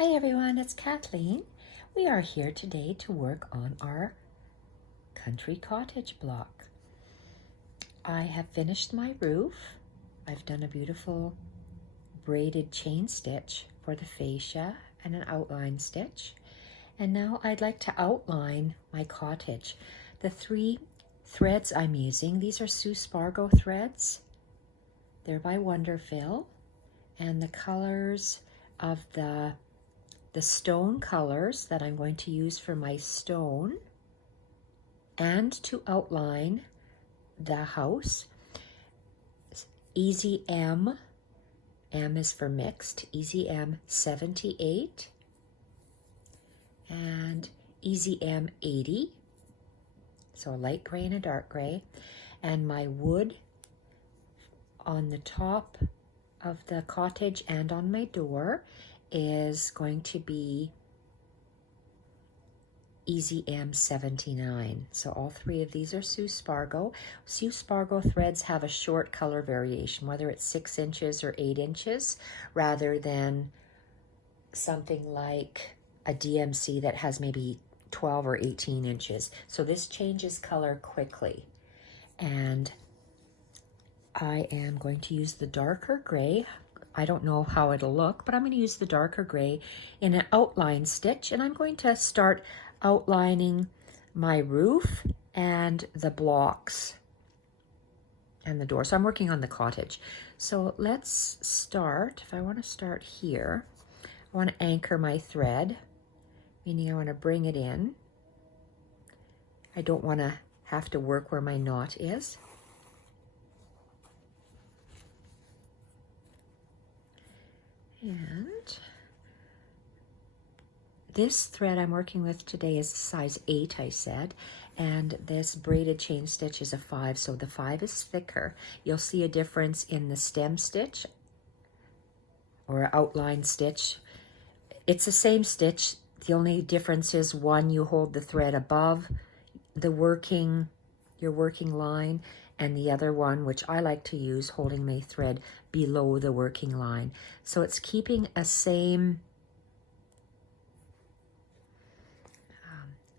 Hi everyone, it's Kathleen. We are here today to work on our country cottage block. I have finished my roof. I've done a beautiful braided chain stitch for the fascia and an outline stitch. And now I'd like to outline my cottage. The 3 threads I'm using, these are Sue Spargo threads. They're by Wonderfill, and the colors of the stone colors that I'm going to use for my stone and to outline the house. Easy M, M is for mixed, Easy M 78 and Easy M 80, so a light gray and a dark gray. And my wood on the top of the cottage and on my door is going to be Easy M 79. So all 3 of these are Sue Spargo. Sue Spargo threads have a short color variation, whether it's 6 inches or 8 inches, rather than something like a DMC that has maybe 12 or 18 inches. So this changes color quickly. And I am going to use the darker gray. I don't know how it'll look, but I'm going to use the darker gray in an outline stitch, and I'm going to start outlining my roof and the blocks and the door. So I'm working on the cottage. So let's start. If I want to start here, I want to anchor my thread, meaning I want to bring it in. I don't want to have to work where my knot is. And this thread I'm working with today is size 8, I said, and this braided chain stitch is a 5, so the 5 is thicker. You'll see a difference in the stem stitch or outline stitch. It's the same stitch. The only difference is one, you hold the thread above the your working line, and the other one, which I like to use, holding my thread below the working line. So it's keeping a same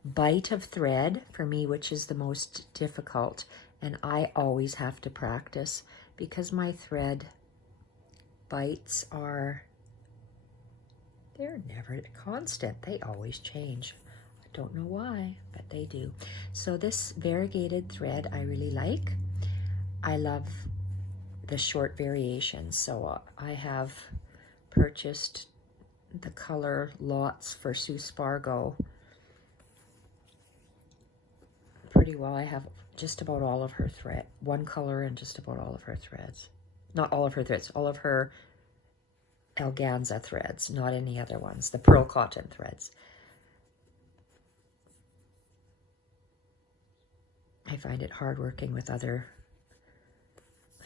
bite of thread for me, which is the most difficult. And I always have to practice because my thread bites they're never constant. They always change. I don't know why, but they do. So this variegated thread I really like. I love the short variations, so I have purchased the color lots for Sue Spargo pretty well. I have just about all of her thread, one color and just about all of her threads. Not all of her threads, all of her organza threads, not any other ones, the pearl cotton threads. I find it hard working with other,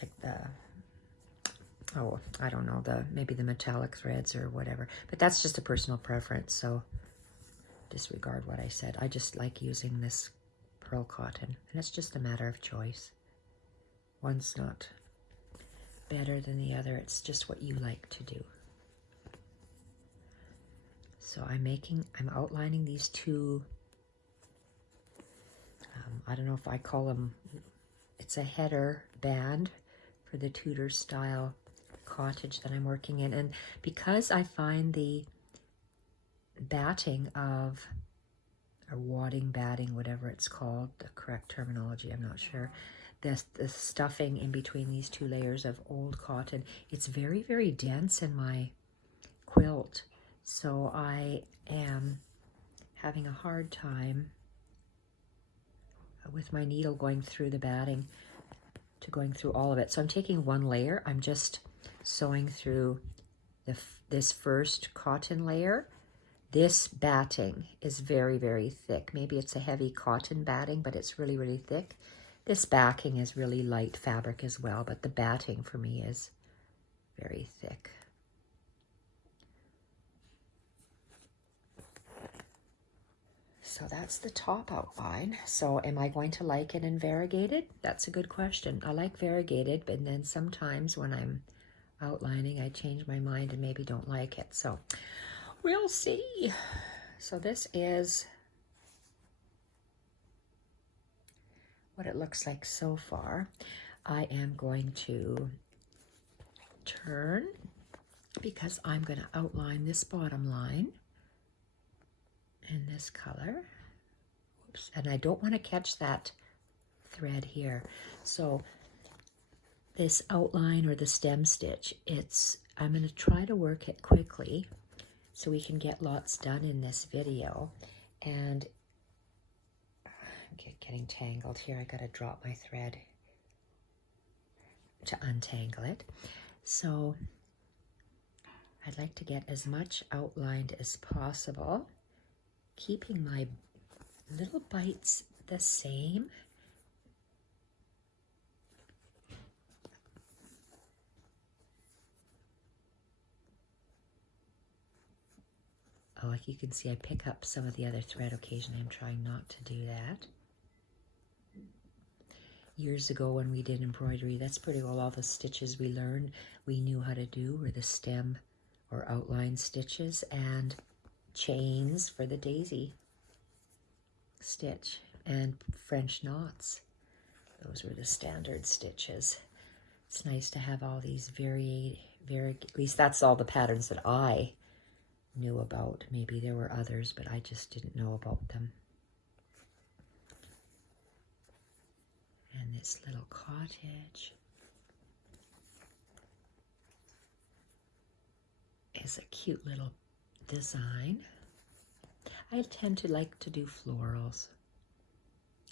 like I don't know, maybe the metallic threads or whatever. But that's just a personal preference, so disregard what I said. I just like using this pearl cotton, and it's just a matter of choice. One's not better than the other. It's just what you like to do. So I'm outlining these 2, I don't know if I call them, it's a header band for the Tudor style cottage that I'm working in. And because I find the batting of, or wadding, batting, whatever it's called, the correct terminology, I'm not sure, the stuffing in between these 2 layers of old cotton, it's very, very dense in my quilt. So I am having a hard time with my needle going through the batting to going through all of it. So I'm taking 1 layer. I'm just sewing through this first cotton layer. This batting is very, very thick. Maybe it's a heavy cotton batting, but it's really, really thick. This backing is really light fabric as well, but the batting for me is very thick. So that's the top outline. So am I going to like it in variegated? That's a good question. I like variegated, but then sometimes when I'm outlining, I change my mind and maybe don't like it. So We'll see. So this is what it looks like so far. I am going to turn because I'm going to outline this bottom line in this color. Oops. And I don't want to catch that thread here. So this outline or the stem stitch, I'm going to try to work it quickly so we can get lots done in this video. And I'm getting tangled here. I got to drop my thread to untangle it. So I'd like to get as much outlined as possible, keeping my little bites the same. Oh, like you can see, I pick up some of the other thread occasionally. I'm trying not to do that. Years ago when we did embroidery, that's pretty well all the stitches we learned, we knew how to do were the stem or outline stitches and chains for the daisy stitch and French knots. Those were the standard stitches. It's nice to have all these at least that's all the patterns that I knew about. Maybe there were others, but I just didn't know about them. And this little cottage is a cute little design. I tend to like to do florals.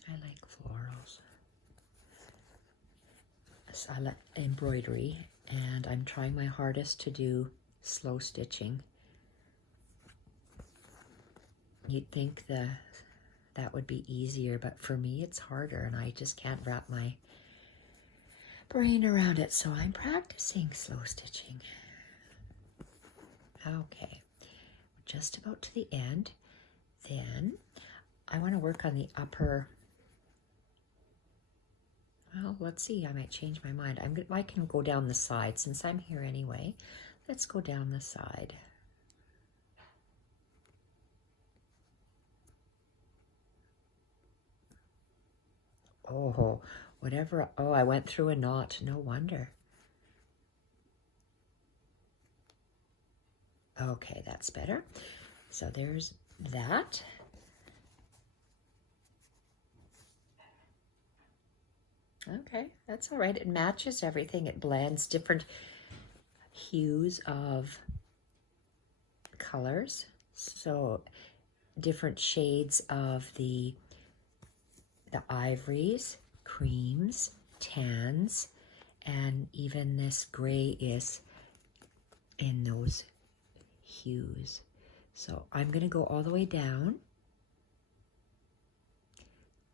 I like florals. So I like embroidery, and I'm trying my hardest to do slow stitching. You'd think that would be easier, but for me it's harder, and I just can't wrap my brain around it, so I'm practicing slow stitching. Okay, just about to the end. Then I want to work on the upper. Well, let's see, I might change my mind. I can go down the side since I'm here anyway. Let's go down the side. Oh, whatever. Oh, I went through a knot. No wonder. Okay, that's better. So there's that. Okay, that's all right. It matches everything. It blends different hues of colors. So different shades of the ivories, creams, tans, and even this gray is in those hues. So I'm going to go all the way down,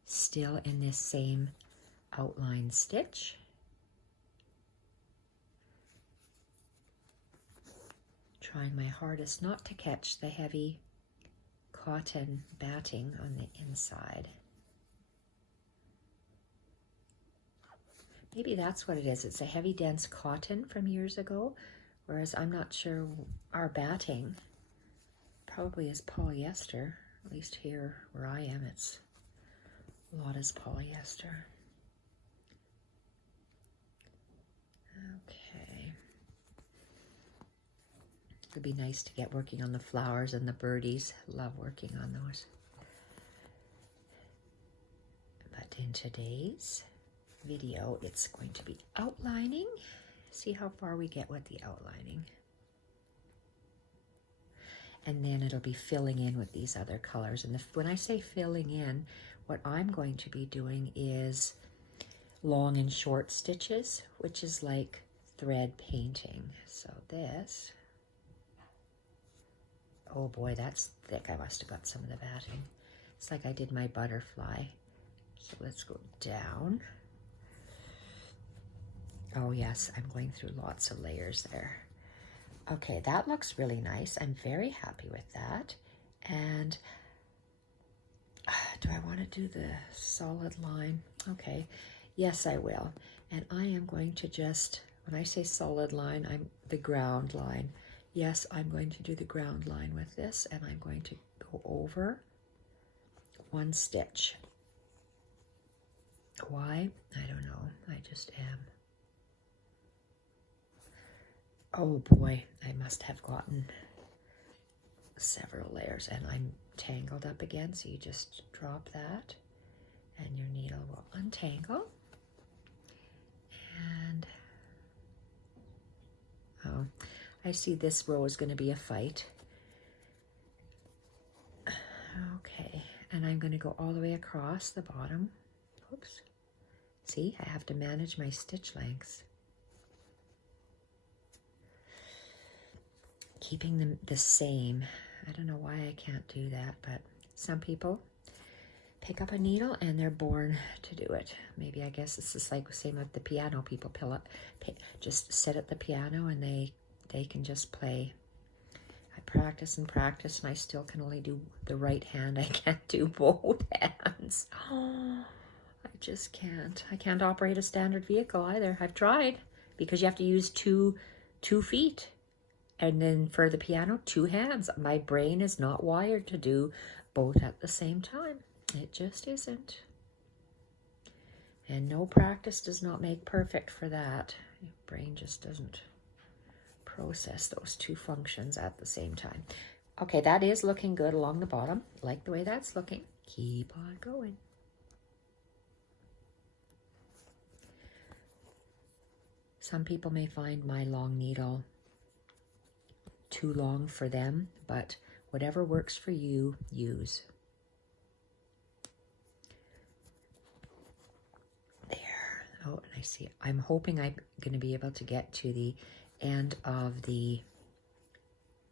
still in this same outline stitch. Trying my hardest not to catch the heavy cotton batting on the inside. Maybe that's what it is. It's a heavy, dense cotton from years ago, whereas I'm not sure our batting probably is polyester. At least here where I am, it's a lot is polyester. Okay. It'd be nice to get working on the flowers and the birdies. Love working on those. But in today's video, it's going to be outlining. See how far we get with the outlining. And then it'll be filling in with these other colors. And when I say filling in, what I'm going to be doing is long and short stitches, which is like thread painting. So this, oh boy, that's thick. I must have got some of the batting. It's like I did my butterfly. So let's go down. Oh yes, I'm going through lots of layers there. Okay, that looks really nice. I'm very happy with that. And do I want to do the solid line? Okay, yes I will. And I am going to just, when I say solid line, I'm the ground line. Yes, I'm going to do the ground line with this, and I'm going to go over one stitch. Why? I don't know. I just am. Oh boy, I must have gotten several layers, and I'm tangled up again, so you just drop that and your needle will untangle. And oh, I see this row is going to be a fight. Okay, and I'm going to go all the way across the bottom. Oops. See, I have to manage my stitch lengths. Keeping them the same. I don't know why I can't do that, but some people pick up a needle and they're born to do it. Maybe, I guess it's just like the same with the piano. People just sit at the piano and they can just play. I practice and practice, and I still can only do the right hand. I can't do both hands. Oh, I just can't. I can't operate a standard vehicle either. I've tried, because you have to use two feet. And then for the piano, 2 hands. My brain is not wired to do both at the same time. It just isn't. And no practice does not make perfect for that. Your brain just doesn't process those 2 functions at the same time. Okay, that is looking good along the bottom. Like the way that's looking. Keep on going. Some people may find my long needle too long for them, but whatever works for you, use. There. Oh, and I see. I'm hoping I'm going to be able to get to the end of the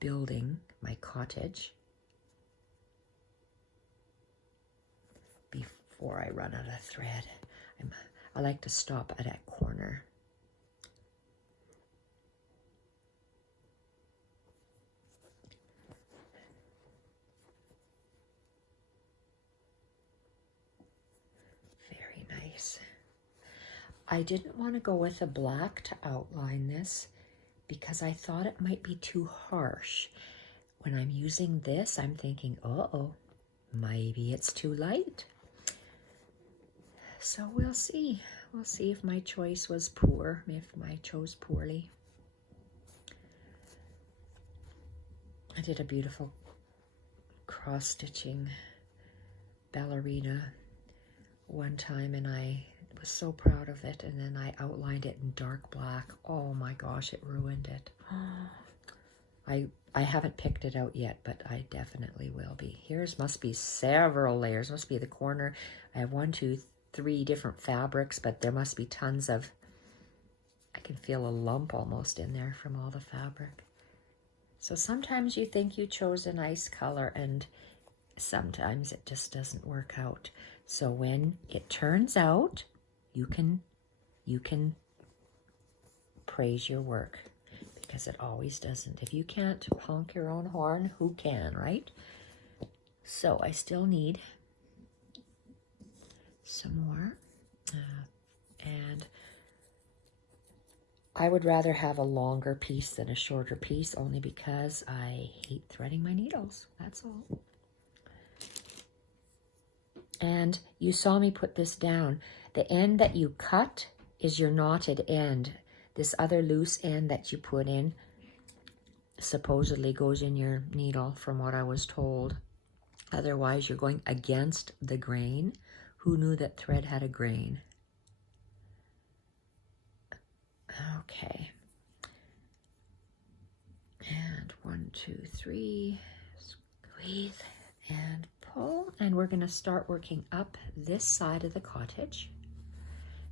building, my cottage, before I run out of thread. I like to stop at that corner. I didn't want to go with a black to outline this because I thought it might be too harsh. When I'm using this, I'm thinking, uh-oh, maybe it's too light. So we'll see. We'll see if my choice was poor, if I chose poorly. I did a beautiful cross-stitching ballerina one time, and I was so proud of it, and then I outlined it in dark black. Oh my gosh, it ruined it. I haven't picked it out yet, but I definitely will be. Here's must be several layers. Must be the corner. I have 1, 2, 3 different fabrics, but there must be tons of, I can feel a lump almost in there from all the fabric. So sometimes you think you chose a nice color, and sometimes it just doesn't work out. So when it turns out, you can praise your work, because it always doesn't. If you can't honk your own horn, who can, right? So I still need some more, and I would rather have a longer piece than a shorter piece, only because I hate threading my needles. That's all. And you saw me put this down. The end that you cut is your knotted end. This other loose end that you put in supposedly goes in your needle, from what I was told. Otherwise, you're going against the grain. Who knew that thread had a grain? Okay. And 1, 2, 3, squeeze and pull. And we're going to start working up this side of the cottage.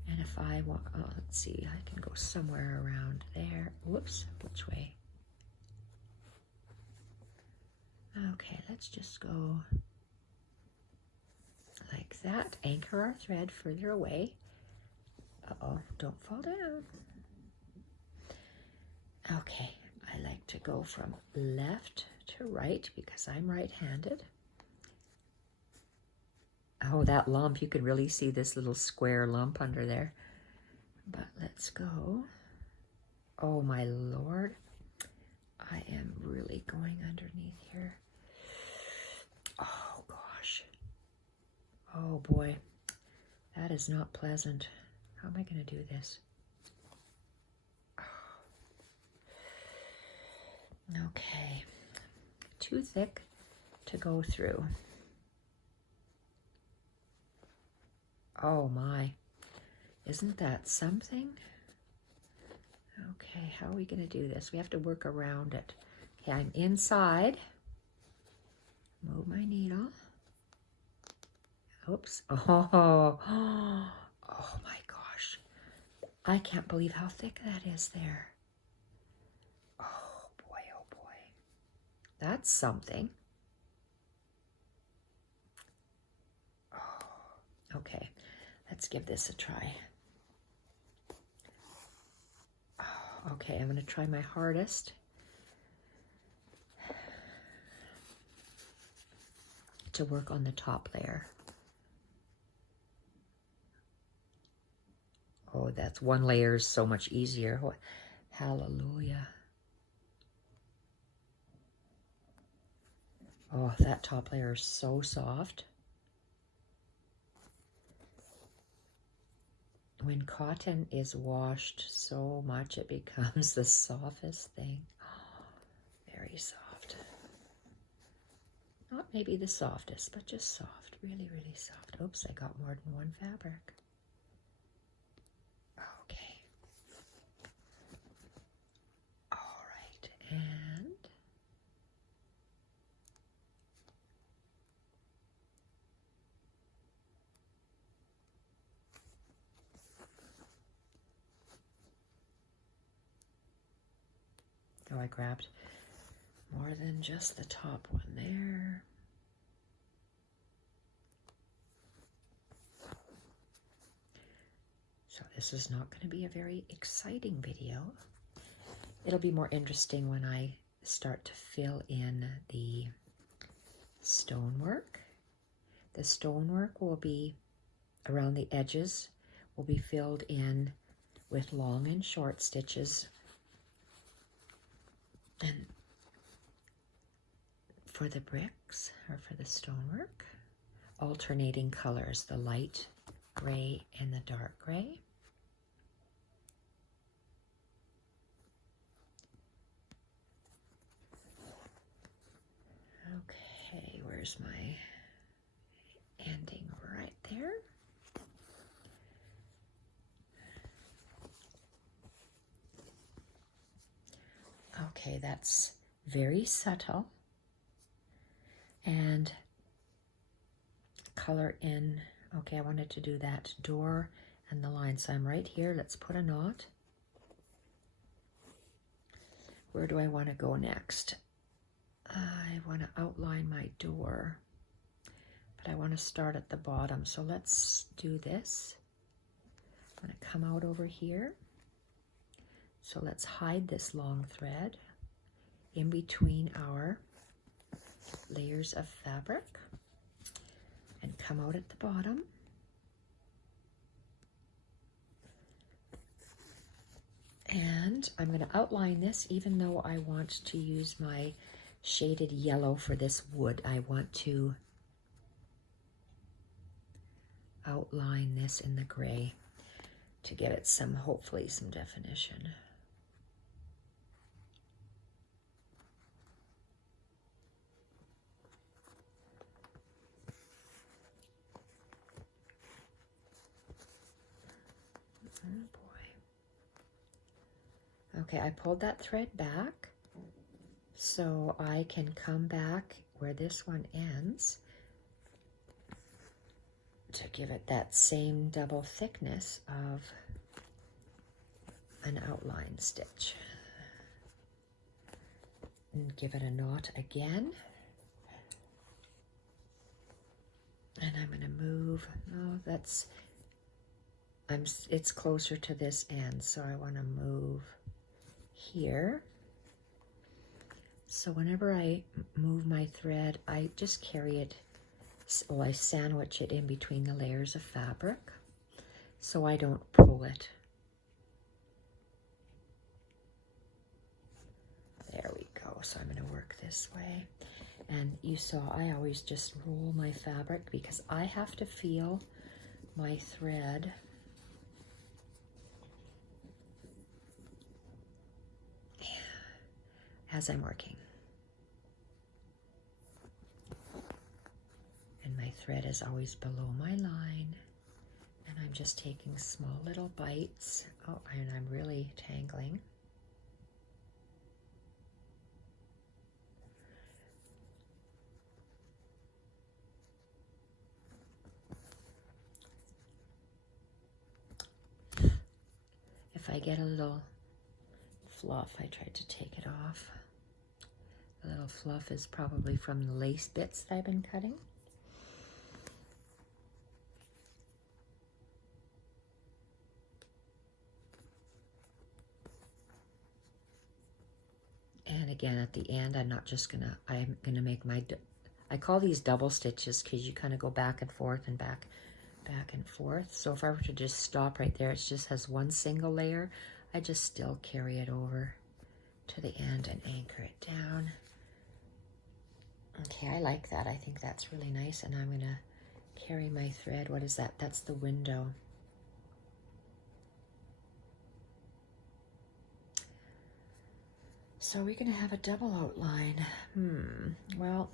And if I want, let's see, I can go somewhere around there. Whoops, which way? Okay, let's just go like that. Anchor our thread further away. Uh-oh, don't fall down. Okay, I like to go from left to right because I'm right-handed. Oh, that lump, you can really see this little square lump under there. But let's go. Oh my Lord, I am going underneath here. Oh gosh. Oh boy. That is not pleasant. How am I going to do this? Okay. Too thick to go through. Oh my. Isn't that something? Okay, how are we going to do this? We have to work around it. Okay, I'm inside. Move my needle. Oops. Oh, oh my gosh. I can't believe how thick that is there. Oh boy, oh boy. That's something. Oh, okay, let's give this a try. Oh, okay, I'm going to try my hardest. To work on the top layer. Oh, that's one layer is so much easier. Hallelujah. Oh, that top layer is so soft. When cotton is washed so much, it becomes the softest thing. Oh, very soft. Not maybe the softest, but just soft. Really, really soft. Oops, I got more than one fabric. Okay. All right, and oh, I grabbed more than just the top one there. So this is not going to be a very exciting video. It'll be more interesting when I start to fill in the stonework. The stonework will be around the edges, will be filled in with long and short stitches. And for the bricks, or for the stonework, alternating colors, the light gray and the dark gray. Okay, where's my ending? Right there. Okay, that's very subtle. And color in, okay, I wanted to do that door and the line, so I'm right here. Let's put a knot. Where do I want to go next? I want to outline my door, but I want to start at the bottom. So let's do this. I'm going to come out over here. So let's hide this long thread in between our layers of fabric and come out at the bottom. And I'm going to outline this, even though I want to use my shaded yellow for this wood. I want to outline this in the gray to get it some, hopefully some definition. Oh boy. Okay, I pulled that thread back so I can come back where this one ends to give it that same double thickness of an outline stitch. And give it a knot again. And I'm going to move, no, that's, it's closer to this end, so I want to move here. So whenever I move my thread, I just carry it, well, I sandwich it in between the layers of fabric so I don't pull it. There we go. So I'm going to work work this way. And you saw I always just roll my fabric because I have to feel my thread as I'm working. And my thread is always below my line. And I'm just taking small little bites. Oh, and I'm really tangling. If I get a little fluff, I tried to take it off. The little fluff is probably from the lace bits that I've been cutting. And again, at the end, I'm gonna make my, I call these double stitches because you kind of go back and forth and back and forth. So if I were to just stop right there, it just has one single layer. I just still carry it over to the end and anchor it down. Okay, I like that. I think that's really nice. And I'm gonna carry my thread. What is that? That's the window. So we're gonna have a double outline. Well,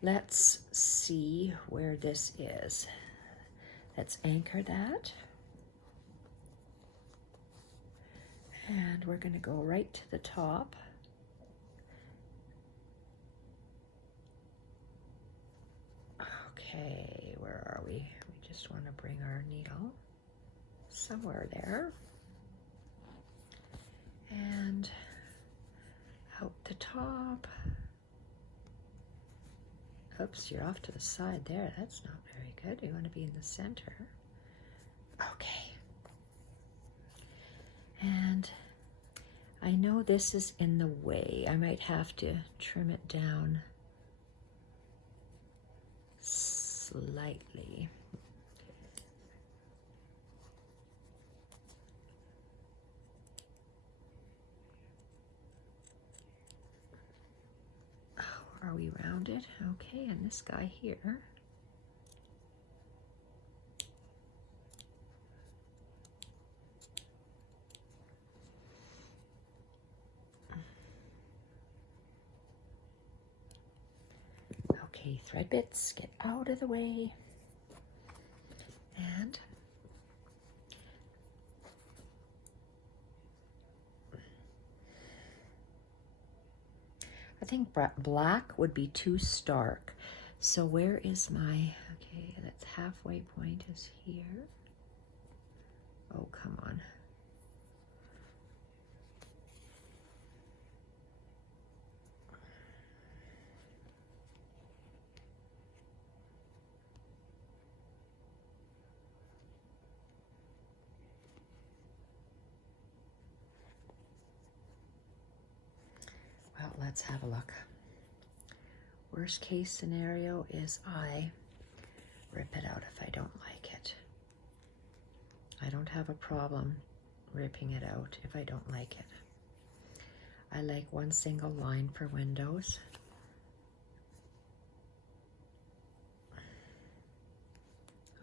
let's see where this is. Let's anchor that. And we're gonna go right to the top. Okay, where are we? We just want to bring our needle somewhere there. And out the top. Oops, you're off to the side there. That's not very good. You want to be in the center. Okay. And I know this is in the way. I might have to trim it down slightly. Oh, are we rounded? Okay, and this guy here. Okay, thread bits, get out of the way. And I think black would be too stark. So where is my, okay, that's halfway point is here. Oh, come on. Well, let's have a look. Worst case scenario is I rip it out if I don't like it. I don't have a problem ripping it out if I don't like it. I like one single line for windows.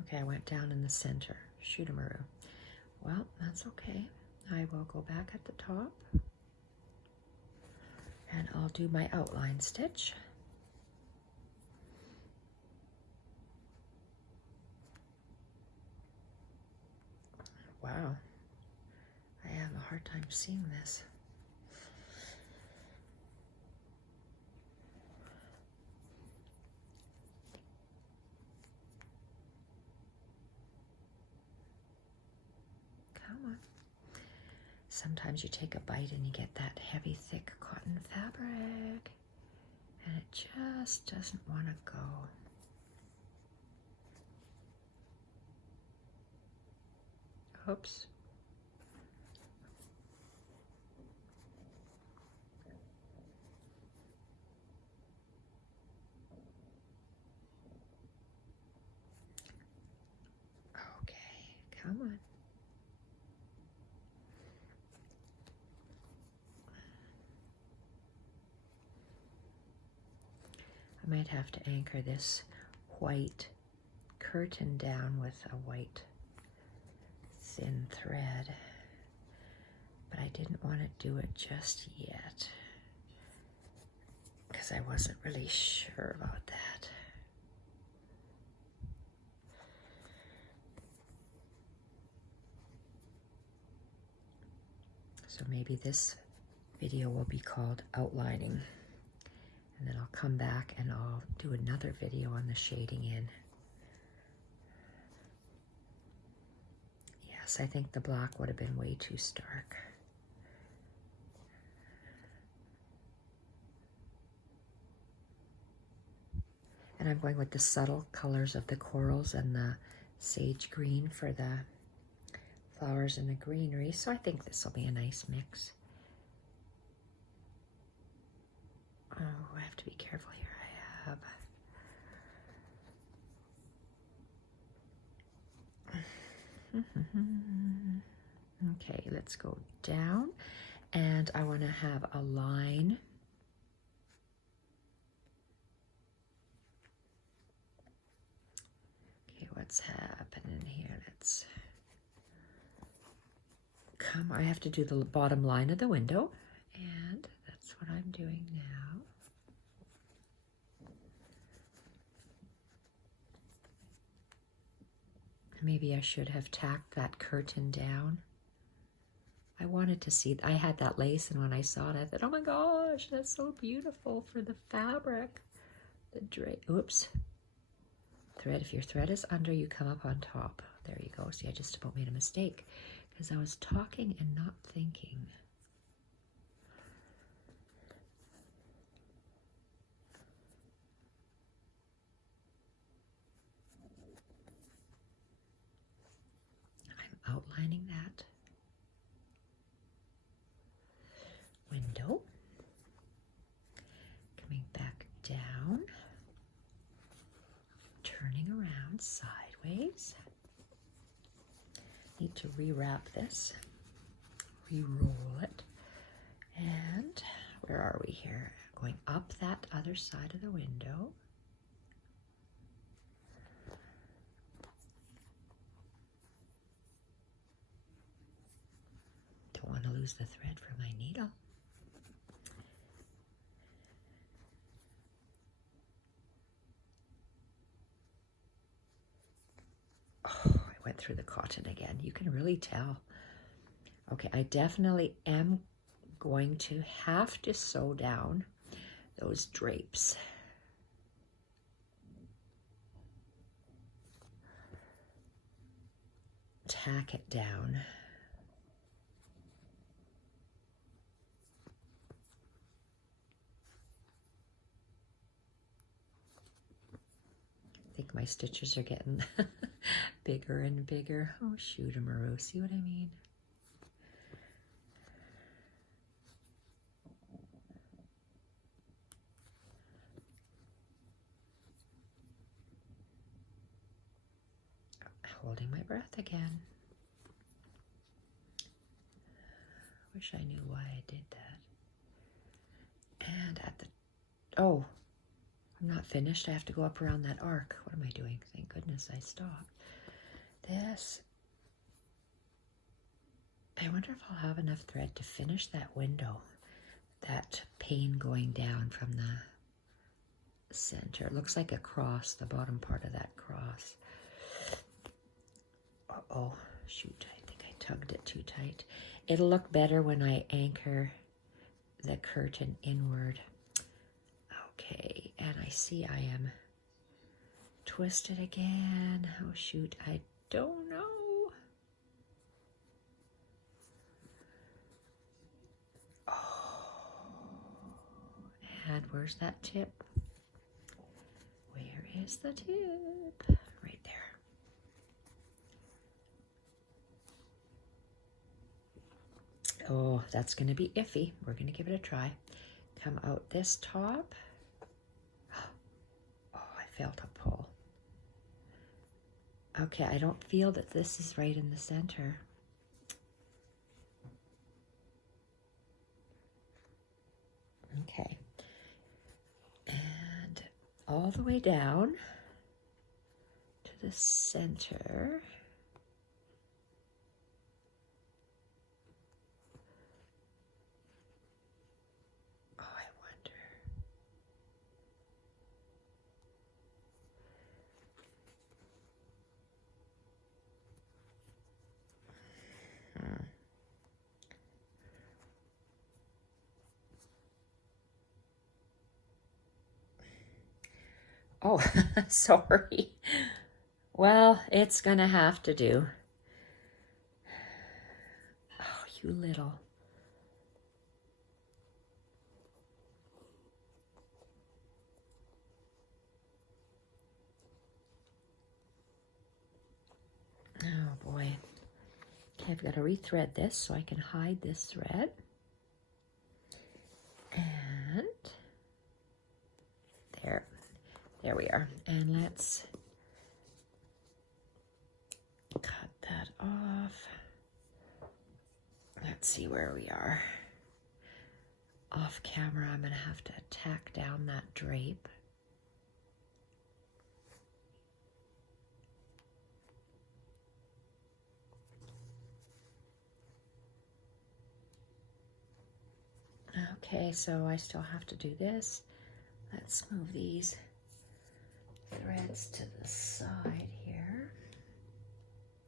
Okay, I went down in the center. Shoot-a-maroo. Well, that's okay. I will go back at the top. And I'll do my outline stitch. Wow, I have a hard time seeing this. Come on. Sometimes you take a bite and you get that heavy, thick cotton fabric, and it just doesn't want to go. Oops. Okay, come on. might have to anchor this white curtain down with a white thin thread, but I didn't want to do it just yet because I wasn't really sure about that. So maybe this video will be called outlining, and then I'll come back and I'll do another video on the shading in. Yes, I think the black would have been way too stark. And I'm going with the subtle colors of the corals and the sage green for the flowers and the greenery, so I think this will be a nice mix. Oh, I have to be careful here. I have... Okay, let's go down, and I want to have a line. Okay, what's happening here? Let's come. I have to do the bottom line of the window, and that's what I'm doing now. Maybe I should have tacked that curtain down. I wanted to see, I had that lace, and when I saw it, I thought, oh my gosh, that's so beautiful for the fabric. The drape, oops. Thread, if your thread is under, you come up on top. There you go. See, I just about made a mistake because I was talking and not thinking. I'm outlining that window, coming back down, turning around sideways. Need to rewrap this, re-roll it, and where are we here? Going up that other side of the window. Don't want to lose the thread for my needle. Oh, I went through the cotton again. You can really tell. Okay, I definitely am going to have to sew down those drapes. Tack it down. I think my stitches are getting bigger and bigger. Oh, shoot-a-maroo, see what I mean? Holding my breath again. Wish I knew why I did that. And at the, oh, I'm not finished. I have to go up around that arc. What am I doing? Thank goodness I stopped. This, I wonder if I'll have enough thread to finish that window, that pane going down from the center. It looks like a cross, the bottom part of that cross. Uh-oh, shoot, I think I tugged it too tight. It'll look better when I anchor the curtain inward. Okay, and I see I am twisted again. Oh shoot, I don't know. Oh, and where's that tip? Where is the tip? Right there. Oh, that's going to be iffy. We're going to give it a try. Come out this top. Oh, I felt a pull. Okay, I don't feel that this is right in the center. Okay. And all the way down to the center. Oh, I wonder. Oh, sorry. Well, it's gonna have to do. Oh, you little. Oh boy. Okay, I've got to rethread this so I can hide this thread. And there we are. And let's cut that off. Let's see where we are. Off camera, I'm going to have to tack down that drape. Okay, so I still have to do this. Let's move these threads to the side here.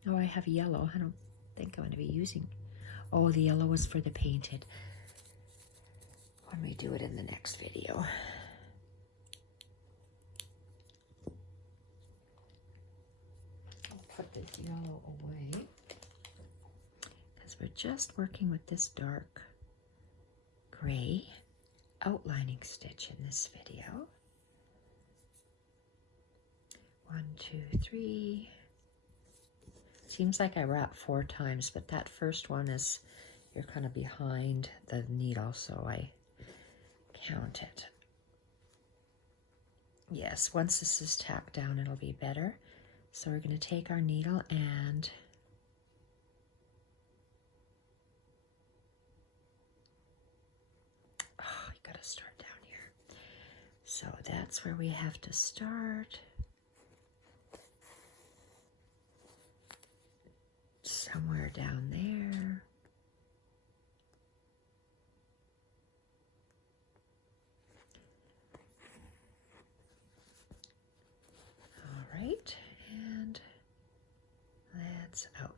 Oh, I have yellow. I don't think I'm going to be using. Oh, the yellow was for the painted. When we do it in the next video. I'll put this yellow away because we're just working with this dark gray outlining stitch in this video. 1, 2, 3. Seems like I wrap 4 times, but that first one is, you're kind of behind the needle, so I count it. Yes, once this is tacked down, it'll be better. So we're going to take our needle and you got to start down here. So that's where we have to start. Somewhere down there. All right, and let's outline.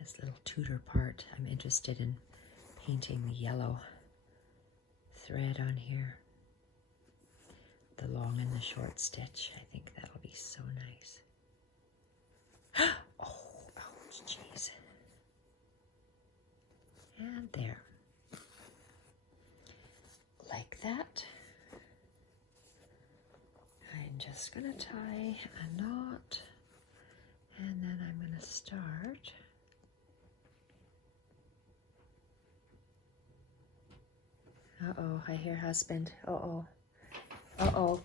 This little tutor part, I'm interested in painting the yellow thread on here. The long and the short stitch. I think that'll be so nice. Oh, ouch, jeez. And there. Like that. I'm just going to tie a knot, and then I'm going to start. Uh-oh, I hear husband. Uh-oh. Uh-oh.